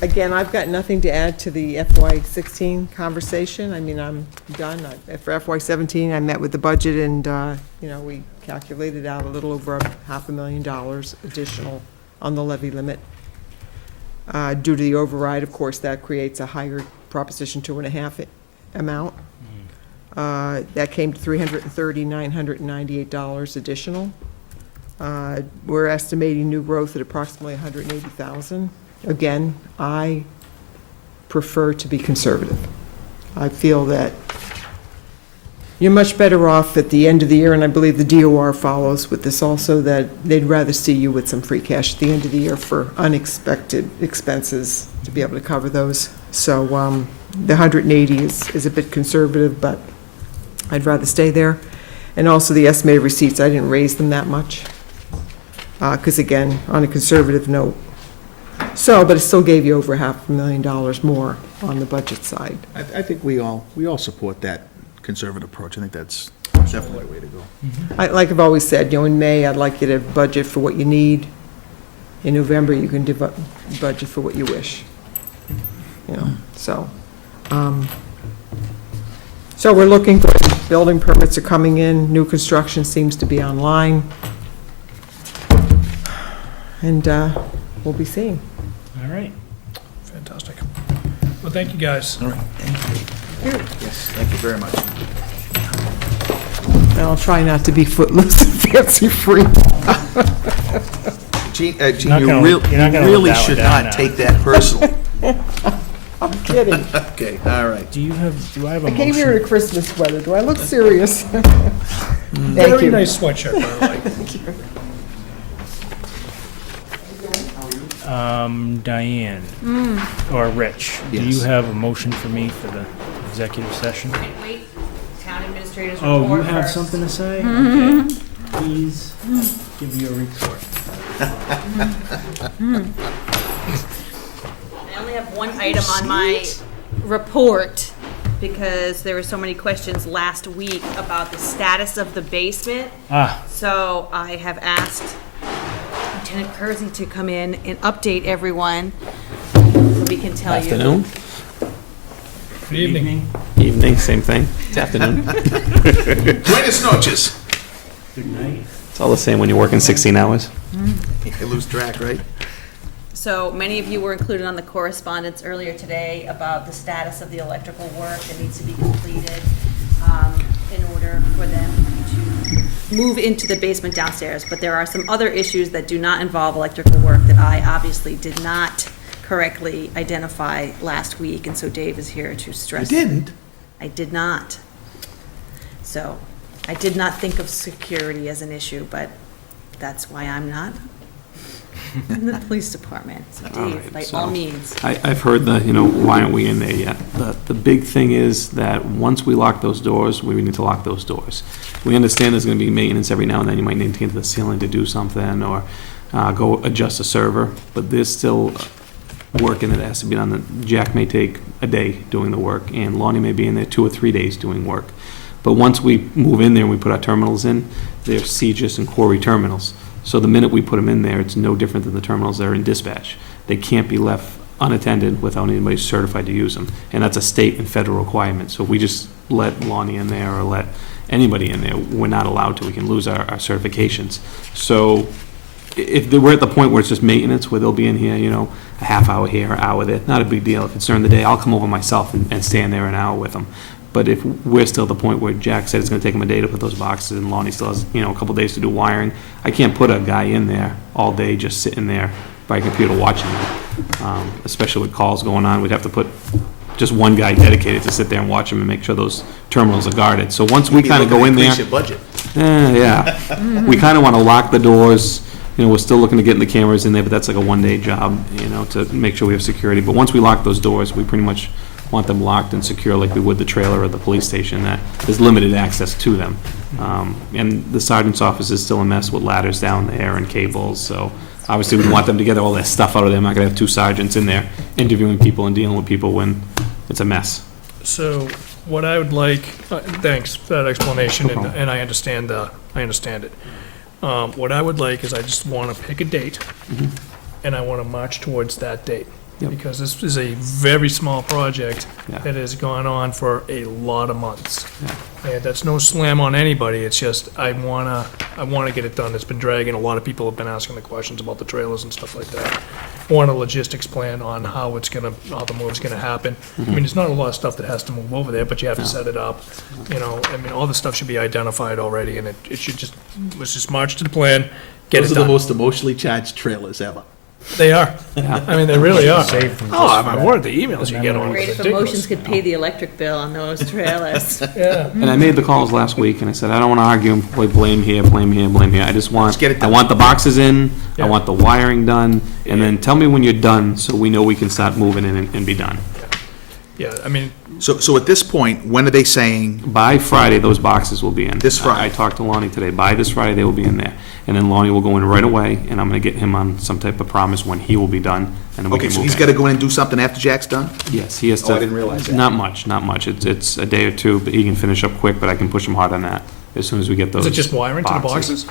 Again, I've got nothing to add to the FY16 conversation. I mean, I'm done. For FY17, I met with the budget and, we calculated out a little over $500,000 additional on the levy limit. Due to the override, of course, that creates a higher Proposition 2.5 amount. That came to $330,998 additional. We're estimating new growth at approximately 180,000. Again, I prefer to be conservative. I feel that you're much better off at the end of the year, and I believe the DOR follows with this also, that they'd rather see you with some free cash at the end of the year for unexpected expenses to be able to cover those. So the 180 is a bit conservative, but I'd rather stay there. And also the estimated receipts, I didn't raise them that much. Because again, on a conservative note. So, but it still gave you over $500,000 more on the budget side. I think we all support that conservative approach. I think that's definitely the way to go. Like I've always said, in May, I'd like you to budget for what you need. In November, you can budget for what you wish. So we're looking for, building permits are coming in, new construction seems to be online. And we'll be seeing. All right. Fantastic. Well, thank you, guys. All right, thank you. Yes, thank you very much. And I'll try not to be footloose and fancy-free. Gene, not you gonna- really you're not gonna really let that one should down not now. take that personally. I'm kidding. Okay, all right. Do I have a I came here in motion? a Christmas sweater. Do I look serious? Thank Very you. nice sweatshirt, by the way. Diane, or Rich, do you Yes. have a motion for me for the executive session? Wait, town administrators Oh, report you have first. something to say? Okay. Please give your report. I only have one item on my report because there were so many questions last week about the status of the basement. So I have asked Lieutenant Kersey to come in and update everyone so we can tell you. Afternoon, Good evening. evening, same thing. It's afternoon. Buenas noches. Good night. It's all the same when you're working 16 hours. You lose track, right? So many of you were included on the correspondence earlier today about the status of the electrical work that needs to be completed in order for them to move into the basement downstairs. But there are some other issues that do not involve electrical work that I obviously did not correctly identify last week, and so Dave is here to You stress. didn't? I did not. So I did not think of security as an issue, but that's why I'm not in the police department. So All Dave, right, by so all means. I've heard why aren't we in there yet? The big thing is that once we lock those doors, we need to lock those doors. We understand there's gonna be maintenance every now and then. You might need to get to the ceiling to do something or go adjust a server, but there's still working that has to be done. Jack may take a day doing the work, and Lonnie may be in there 2 or 3 days doing work. But once we move in there and we put our terminals in, they're Regis and Quarry terminals. So the minute we put them in there, it's no different than the terminals that are in dispatch. They can't be left unattended without anybody certified to use them. And that's a state and federal requirement. So if we just let Lonnie in there or let anybody in there, we're not allowed to. We can lose our certifications. So if we're at the point where it's just maintenance, where they'll be in here, a half hour here, an hour there, not a big deal. If it's during the day, I'll come over myself and stand there an hour with them. But if we're still at the point where Jack said it's gonna take him a day to put those boxes, and Lonnie still has, a couple days to do wiring, I can't put a guy in there all day just sitting there by a computer watching them. Especially with calls going on, we'd have to put just one guy dedicated to sit there and watch them and make sure those terminals are guarded. So once we kinda go in there. Increase your budget. Yeah, we kinda wanna lock the doors. We're still looking to get the cameras in there, but that's like a one-day job, to make sure we have security. But once we lock those doors, we pretty much want them locked and secure like we would the trailer or the police station, that there's limited access to them. And the sergeant's office is still a mess with ladders down there and cables, so obviously we want them to get all that stuff out of there. I'm not gonna have 2 sergeants in there interviewing people and dealing with people when it's a mess. So what I would like, thanks for that explanation, No problem. and I understand it. What I would like is I just want to pick a date, and I want to march towards that date. Yep. Because this is a very small project Yeah. that has gone on for a lot of months. And that's no slam on anybody, it's just, I wanna get it done. It's been dragging, a lot of people have been asking the questions about the trailers and stuff like that. Want a logistics plan on how the move's gonna happen. I mean, there's not a lot of stuff that has to move over there, but you have to set it up. You know, I mean, all the stuff should be identified already, and it should just, let's just march to the plan, get it Those are the done. most emotionally charged trailers ever. They are. I mean, they really are. Save them Oh, just my for word, the emails you get on Great it if is emotions ridiculous. could pay the electric bill on those trailers. Yeah. And I made the calls last week, and I said, I don't want to argue and play blame here, blame here, blame here. I just want, Let's get it I done. want the boxes in, Yeah. I want the wiring done, and then tell me when you're done, so we know we can start moving in and be done. Yeah, I mean, So at this point, when are they saying, By Friday, those boxes will be in. This Friday? I talked to Lonnie today. By this Friday, they will be in there. And then Lonnie will go in right away, and I'm gonna get him on some type of promise when he will be done, and then we okay, can so move he's in. gotta go in and do something after Jack's done? Yes, he has Oh, to. I didn't realize that. Not much. It's a day or two, but he can finish up quick, but I can push him hard on that as soon as we get those is it just wiring to the boxes?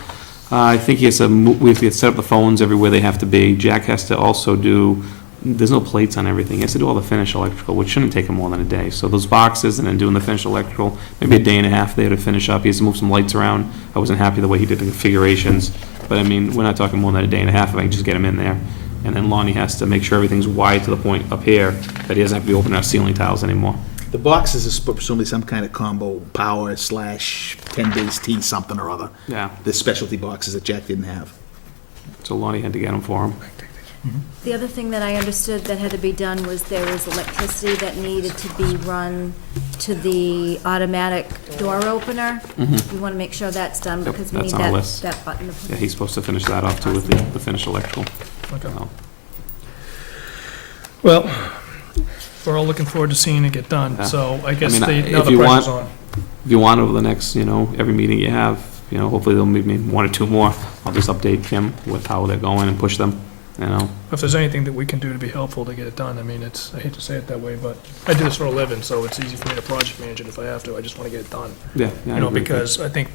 I think he has to, we have to set up the phones everywhere they have to be. Jack has to also do, there's no plates on everything. He has to do all the finished electrical, which shouldn't take him more than a day. So those boxes and then doing the finished electrical, maybe a day and a half there to finish up. He has to move some lights around. I wasn't happy the way he did the configurations. But I mean, we're not talking more than a day and a half if I can just get him in there. And then Lonnie has to make sure everything's wide to the point up here that he doesn't have to be opening our ceiling tiles anymore. The boxes is presumably some kind of combo power / 10 days T something or other. Yeah, The specialty boxes that Jack didn't have. so Lonnie had to get them for him. The other thing that I understood that had to be done was there was electricity that needed to be run to the automatic door opener. We want to make sure that's done Yep, because we need that's on our list. that button. Yeah, he's supposed to finish that off too with the finished electrical. Okay. So, Well, we're all looking forward to seeing it get done, Yeah. so I guess mean, now if the you pressure's want- on. If you want over the next, every meeting you have, hopefully there'll be maybe one or two more. I'll just update Kim with how they're going and push them, If there's anything that we can do to be helpful to get it done, I mean, I hate to say it that way, but I do this for a living, so it's easy for me to project manage it if I have to. I just want to get it done. Yeah. I agree with you. Because I think,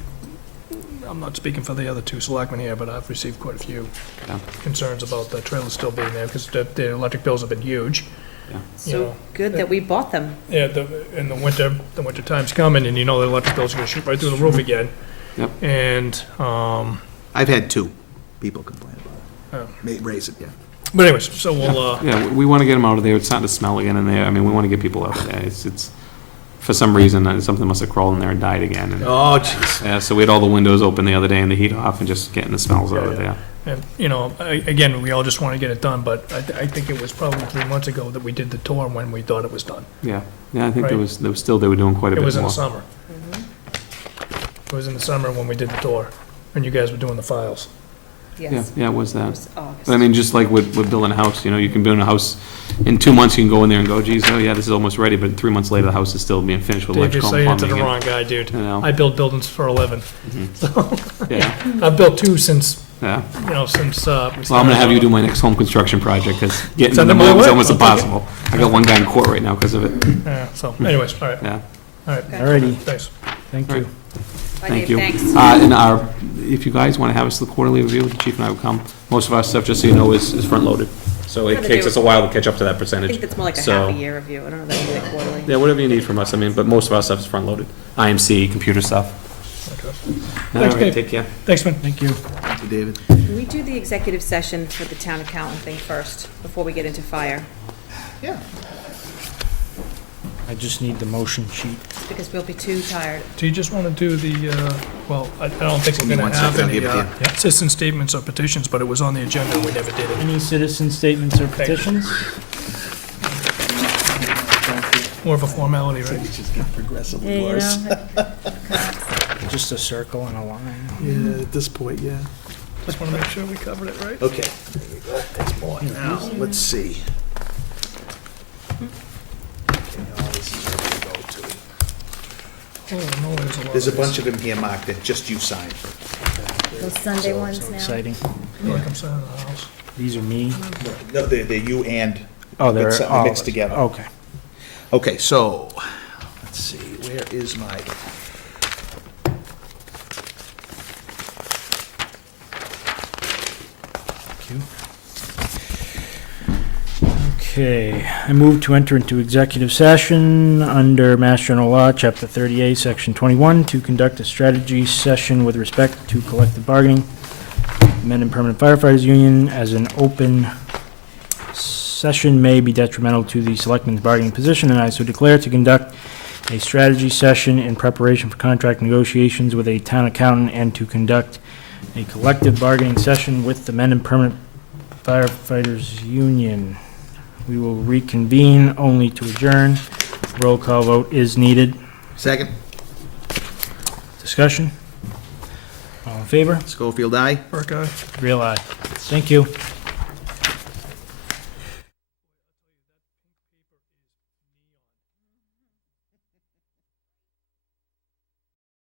I'm not speaking for the other two selectmen here, but I've received quite a few Yeah. concerns about the trailers still being there, because the electric bills have been huge. You So know, good that we bought them. Yeah, in the winter time's coming, and the electric bills are gonna shoot right through the roof again. Yep. And, I've had 2 people complain Oh. about it. Raise it, yeah. but anyways, so we'll, Yeah, we want to get them out of there. It's starting to smell again in there. I mean, we want to get people out there. It's, for some reason, something must have crawled in there and died again. And, Oh, jeez. yeah, so we had all the windows open the other day and the heat off and just getting the smells out of there. and, again, we all just wanna get it done, but I think it was probably 3 months ago that we did the tour when we thought it was done. Yeah, I think Right. they were doing quite a It bit was in more. the summer. It was in the summer when we did the tour, when you guys were doing the files. Yes. Yeah, it was It that. was August. But I mean, just like with building a house, you can build a house, in 2 months you can go in there and go, geez, oh yeah, this is almost ready, but 3 months later, the house is still being finished with Dave, you're electrical and saying it to the plumbing. wrong guy, dude. You know. I build buildings for a living. Yeah, I've built 2 since, yeah. since, Well, I'm gonna have you do my next home construction project, because getting Send them them my is way. almost I'll take it. impossible. I got one guy in court right now because of it, Yeah, so anyways, all right, yeah. all right, Alrighty, thanks. thank All you. right. Bye, Thank Dave, you. thanks. And if you guys want to have us the quarterly review, the chief and I will come. Most of our stuff, just so you know, is front-loaded. So it Gotta takes do- us a while to catch up to that I percentage. think that's more like a So- half a year review. I don't know that you do it quarterly. Yeah, whatever you need from us, but most of our stuff is front-loaded. IMC, computer stuff. Okay. All Thanks, right, Dave. take care. Thanks, man. Thank you. Thank you, David. Can we do the executive session for the town accountant thing first, before we get into fire? Yeah. I just need the motion sheet. Because we'll be too tired. Do you just want to do the, well, I don't think Give we're me going to 1 have second, I'll any give it to you. citizen statements or petitions, but it was on the agenda and we never did it. Any citizen statements or petitions? More of a formality, right? just got progressively Yeah, worse. Just a circle and a line. Yeah, at this point, yeah. Just want to make sure we covered it right. Okay, there you go. That's more. Now, let's see. Okay, all this is ready to go to. Oh, no, there's a lot There's a of bunch of them here marked that just you signed. Those Sunday So- ones So now. exciting. these. Like I'm saying, the house. These are me. No, they're you and, Oh, they're something all of mixed us. together. Okay. Okay, so, let's see, where is my? Thank you. Okay, I move to enter into executive session under Mass General Law, Chapter 38, Section 21, to conduct a strategy session with respect to collective bargaining, Mendon Permanent Firefighters Union, as an open session may be detrimental to the Selectmen's bargaining position, and I so declare to conduct a strategy session in preparation for contract negotiations with a town accountant and to conduct a collective bargaining session with the Mendon Permanent Firefighters Union. We will reconvene only to adjourn. Roll call vote is needed. Second, Discussion? All in favor? Schofield, aye. Burke, aye. Real aye. Thank you.